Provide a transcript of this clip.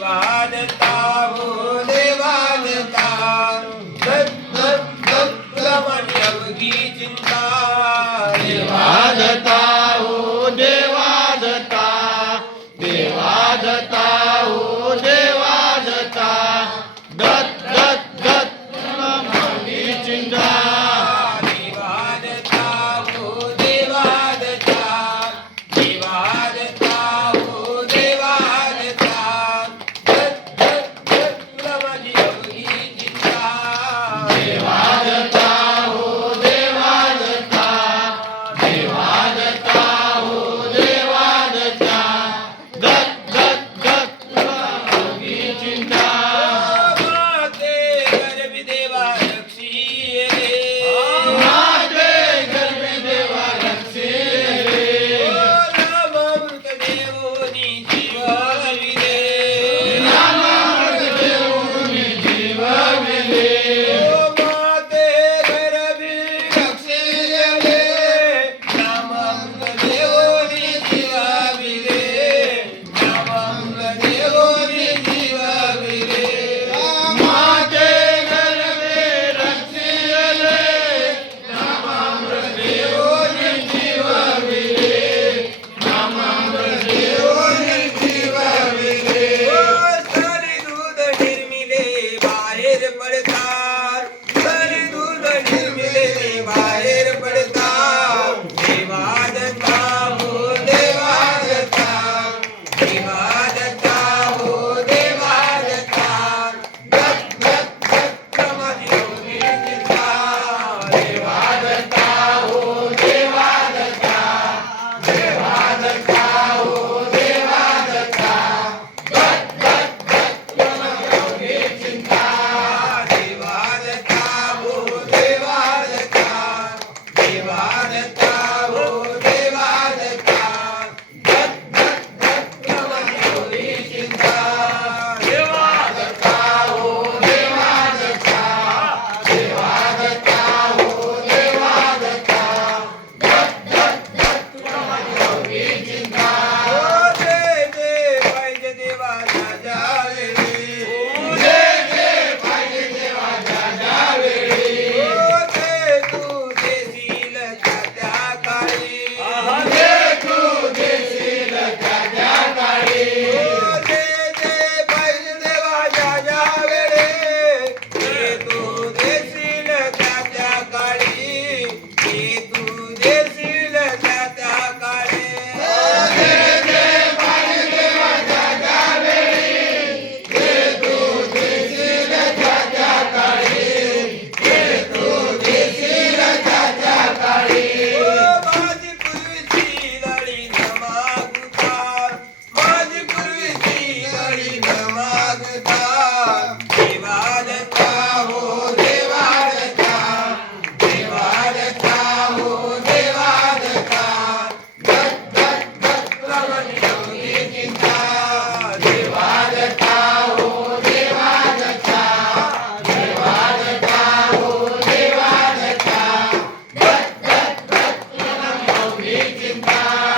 वाजता. हो देवाजता दत्त दत्त म्हणे अवघी चिंता देवाजता हो देवाजता देवाजता Hare Bye.